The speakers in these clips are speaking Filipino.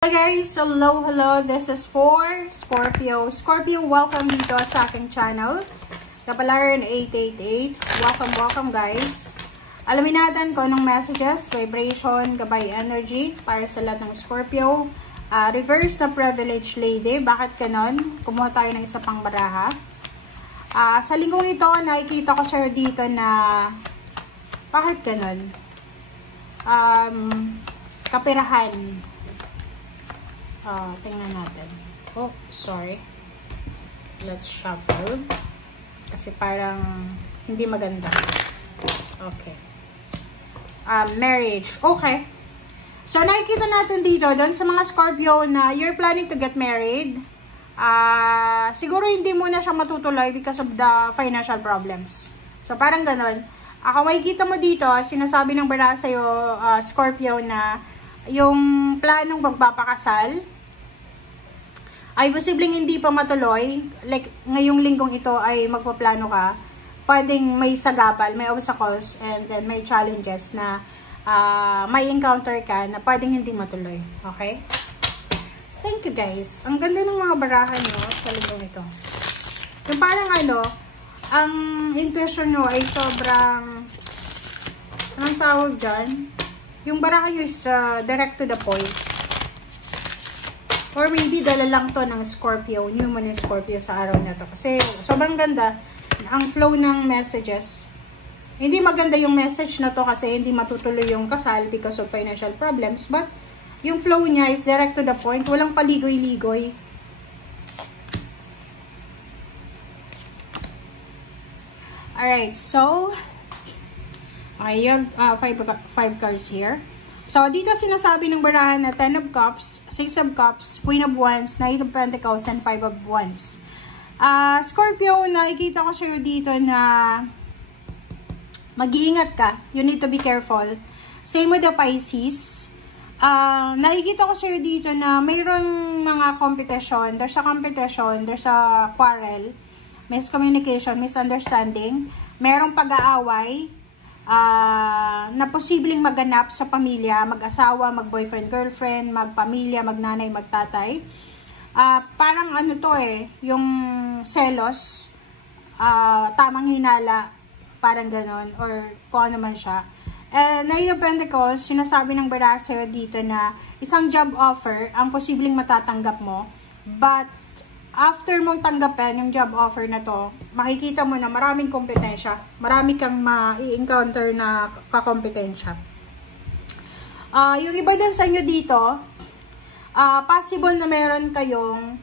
Hi guys! Hello! This is for Scorpio. Scorpio, welcome dito sa aking channel. Kapalaran 888. Welcome guys. Alamin natin kung anong messages, vibration, gabay energy para sa lahat ng Scorpio. Reverse na privileged lady. Bakit ganon? Kumuha tayo ng isa pang baraha. Sa linggong ito, nakikita ko sa'yo dito na bakit ganon? Kapirahan. Tingnan natin. Oh, sorry. Let's shuffle. Kasi parang hindi maganda. Okay. Marriage. Okay. So, nakikita natin dito, doon sa mga Scorpio na you're planning to get married. Siguro hindi muna siya matutuloy because of the financial problems. So, parang ganon. Kung makikita mo dito, sinasabi ng baraha sa'yo, Scorpio, na yung planong magpapakasal ay posibleng hindi pa matuloy. Like, ngayong linggong ito ay magpaplano ka. Pwedeng may sagabal, may obstacles, and then may challenges na may encounter ka na pwedeng hindi matuloy. Okay? Thank you guys. Ang ganda ng mga barahan nyo sa linggong ito. Yung parang ang intuition nyo ay sobrang, anong tawag dyan? Yung barahan nyo is direct to the point. Or maybe dala lang to ng Scorpio, new moon ng Scorpio sa araw na to. Kasi sobrang ganda ang flow ng messages. Hindi maganda yung message na to kasi hindi matutuloy yung kasal because of financial problems. But yung flow niya is direct to the point. Walang paligoy-ligoy. Alright, so okay, you have 5 cards here. So, dito sinasabi ng barahan na 10 of Cups, 6 of Cups, Queen of Wands, Knight of Pentacles, and 5 of Wands. Scorpio, nakikita ko sa'yo dito na mag-iingat ka. You need to be careful. Same with the Pisces. Nakikita ko sa'yo dito na mayroon mga competition. There's a competition, there's a quarrel, miscommunication, misunderstanding, mayroong pag-aaway, na posibleng maganap sa pamilya, mag-asawa, mag-boyfriend, girlfriend, magpamilya, magnanay, magtatay. Parang yung selos, tamang hinala, parang ganon, or kung ano man siya. Nine of Pentacles, sinasabi ng baraha sa'yo dito na isang job offer ang posibleng matatanggap mo, but after mong tanggapin yung job offer na to, makikita mo na maraming kompetensya. Marami kang ma-encounter na kakompetensya. Yung iba din sa inyo dito, possible na meron kayong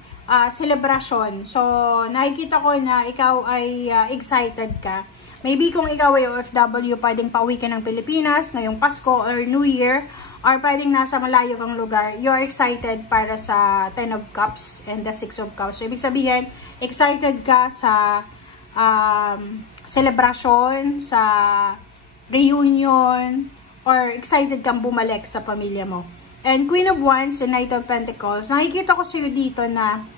celebration. So, nakikita ko na ikaw ay excited ka. Maybe kung ikaw ay OFW, pwedeng pauwi ka ng Pilipinas ngayong Pasko or New Year, or pwedeng nasa malayo kang lugar, you're excited para sa 10 of Cups and the 6 of Cups. So, ibig sabihin, excited ka sa celebration, sa reunion, or excited kang bumalik sa pamilya mo. And Queen of Wands and Knight of Pentacles, nakikita ko sa'yo dito na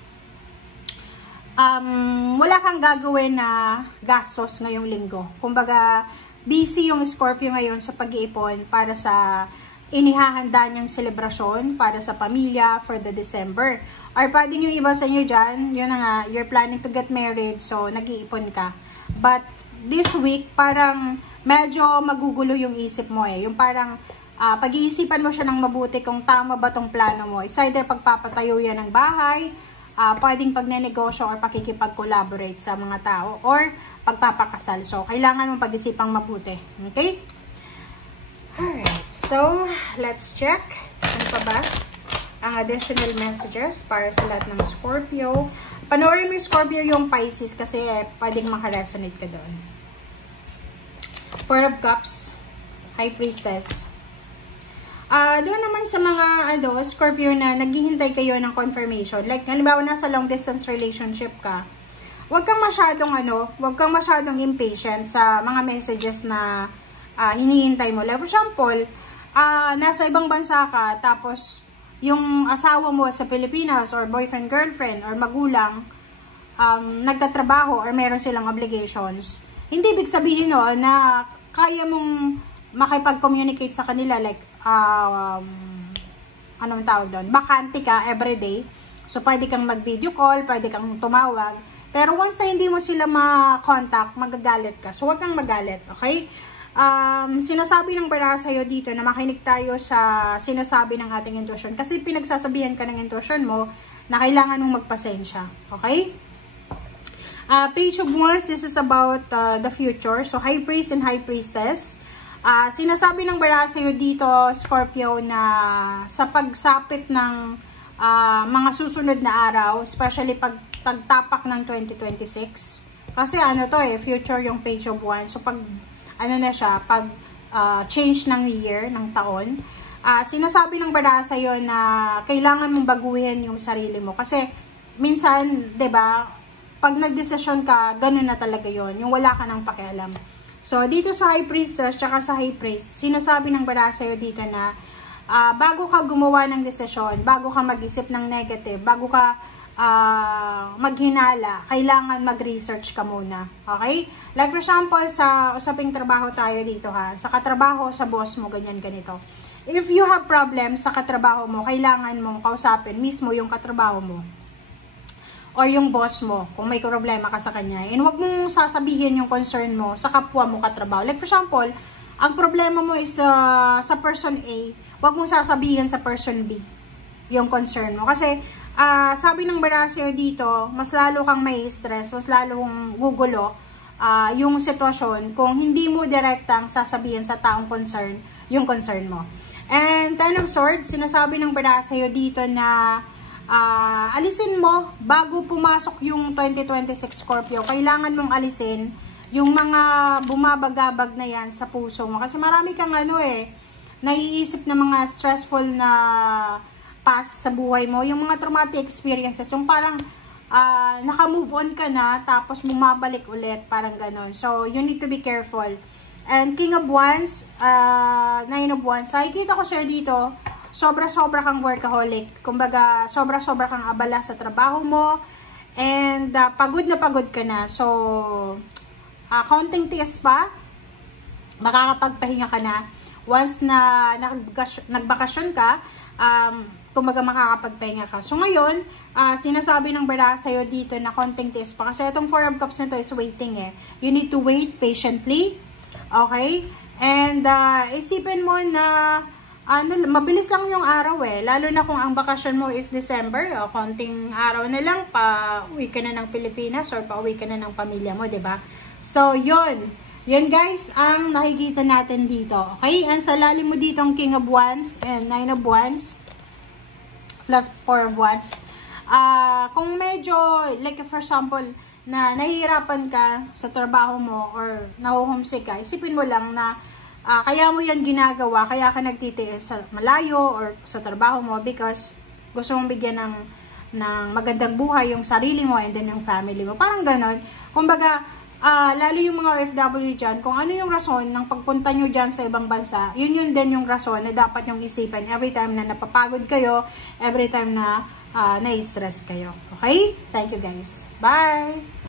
wala kang gagawin na gastos ngayong linggo. Kumbaga, busy yung Scorpio ngayon sa pag-iipon para sa inihahanda niyang selebrasyon para sa pamilya for the December. Or pwedeng yung iba sa inyo dyan, yun na nga, you're planning to get married, so nag-iipon ka. But this week, parang medyo magugulo yung isip mo eh. Yung parang pag-iisipan mo siya ng mabuti kung tama ba tong plano mo. It's either pagpapatayo yan ng bahay, pwedeng pagnenegosyo or pakikipag-collaborate sa mga tao, or pagpapakasal. So, kailangan mong pag-isipang mabuti. Okay? Alright, so, let's check. Ano pa ba ang additional messages para sa lahat ng Scorpio. Panoorin mo yung Scorpio yung Pisces kasi pwedeng makaresonate ka doon. 4 of Cups, High Priestess. Doon naman sa mga Scorpio na naghihintay kayo ng confirmation. Like, halimbawa nasa long distance relationship ka. Huwag kang masyadong impatient sa mga messages na hinihintay mo. Like, for example, nasa ibang bansa ka, tapos yung asawa mo sa Pilipinas, or boyfriend, girlfriend, or magulang, nagtatrabaho, or meron silang obligations. Hindi ibig sabihin na kaya mong makipag-communicate sa kanila, like, anong tawag doon, bakante ka everyday. So, pwede kang mag-video call, pwede kang tumawag. Pero once na hindi mo sila ma-contact, magagalit ka. So, huwag kang magalit, okay? Sinasabi ng bara sa'yo dito na makinig tayo sa sinasabi ng ating intuition. Kasi pinagsasabihan ka ng intuition mo na kailangan mong magpasensya, okay? Page of Wands, this is about the future. So, High Priest and High Priestess. Sinasabi ng bara sa'yo dito, Scorpio, na sa pagsapit ng mga susunod na araw, especially pagtapak ng 2026. Kasi ano to future yung Page of Wands. So, pag change ng year, ng taon, sinasabi ng bara sa'yo na kailangan mong baguhin yung sarili mo. Kasi, minsan, 'di ba, pag nagdesisyon ka, ganun na talaga yon, yung wala ka nang pakialam. So, dito sa High Priestess, tsaka sa High Priest, sinasabi ng bara sa'yo dito na, bago ka gumawa ng desisyon, bago ka mag-isip ng negative, bago ka maghinala, kailangan mag-research ka muna. Okay? Like for example, sa usaping trabaho tayo dito ha, sa katrabaho, sa boss mo, ganyan, ganito. If you have problems sa katrabaho mo, kailangan mong kausapin mismo yung katrabaho mo or yung boss mo, kung may problema ka sa kanya. And huwag mong sasabihin yung concern mo sa kapwa mo katrabaho. Like for example, ang problema mo is sa person A, huwag mong sasabihin sa person B yung concern mo. Kasi, sabi ng bara sa'yo dito, mas lalo kang may stress, mas lalong gugulo yung sitwasyon kung hindi mo direktang sasabihin sa taong concern yung concern mo. And Ten of Swords, sinasabi ng bara sa'yo dito na alisin mo bago pumasok yung 2026 Scorpio. Kailangan mong alisin yung mga bumabagabag na yan sa puso mo. Kasi marami kang naiisip na mga stressful na past sa buhay mo. Yung mga traumatic experiences. Yung parang naka-move on ka na tapos bumabalik ulit. Parang ganon. So, you need to be careful. And King of Wands, Nine of Wands. Nakikita ko sa'yo dito, sobra-sobra kang workaholic. Kumbaga, sobra-sobra kang abala sa trabaho mo. And pagod na pagod ka na. So, counting tiis pa, makakapagpahinga ka na. Once na nagbakasyon ka, kumbaga makakapagpahinga ka. So ngayon, sinasabi ng bara sa'yo dito na counting tiis pa. Kasi itong Four of Cups na to is waiting You need to wait patiently. Okay? And isipin mo na mabilis lang yung araw lalo na kung ang bakasyon mo is December, konting araw na lang, pa-uwi ka na ng Pilipinas or pa-uwi ka na ng pamilya mo, 'di ba? So, yun guys, ang nakikita natin dito. Okay? And sa lalim mo dito ang King of Wands and Nine of Wands plus Four of Wands. Kung medyo, like for example, na nahihirapan ka sa trabaho mo or nahuhomesick ka, isipin mo lang na kaya mo yan ginagawa, kaya ka nagtitiis sa malayo or sa trabaho mo because gusto mong bigyan ng magandang buhay yung sarili mo and then yung family mo. Parang ganon. Kumbaga, lalo yung mga OFW dyan, kung ano yung rason ng pagpunta nyo dyan sa ibang bansa, yun din yung rason na dapat yung isipin every time na napapagod kayo, every time na na-stress kayo. Okay? Thank you guys. Bye!